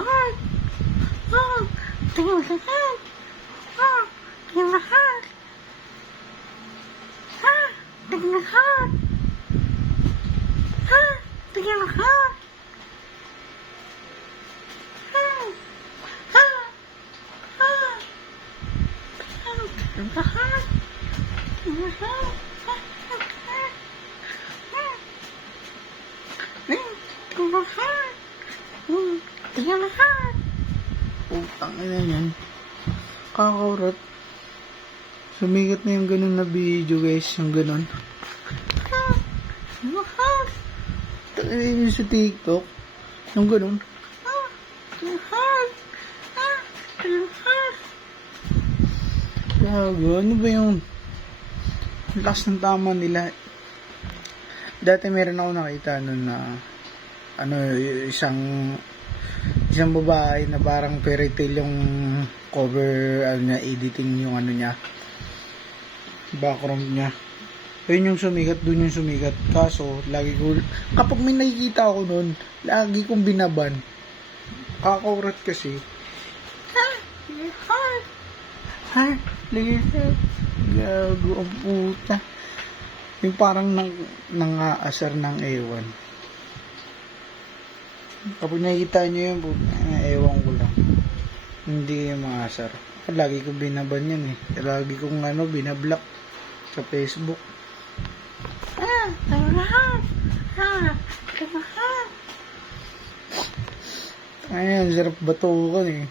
heart. Oh, tingin sa heart. Oh, tingin sa heart. Ha, tingin sa heart. Ha, tingin sa heart. Ha, ha, ha. Tingin sa heart. Tingin sa heart. Tingnan lahat. Putang ina yan. Kakaurat. Sumigat na yung ganun na video guys. Yung ganun. Lahat. Tingnan yun sa TikTok. Yung ganun. Lahat. Lahat. Gago. Ano ba yung lakas ng tama nila? Dati meron ako nakita nun na isang babae na parang fairy tale yung cover niya, editing yung niya, background niya. Ayun yung sumikat, dun yung sumikat. Kaso lagi ko, kapag may nakikita ako nun, lagi kong binaban. Kakaurat kasi. Gago ang puta. Yung parang nang-aasar ng ewan. Kapag nakikita nyo yun, ewan ko lang. Hindi yung mga asar. Lagi ko binaban yan eh. Lagi kong binablock sa Facebook. Ayun, sarap batukan eh.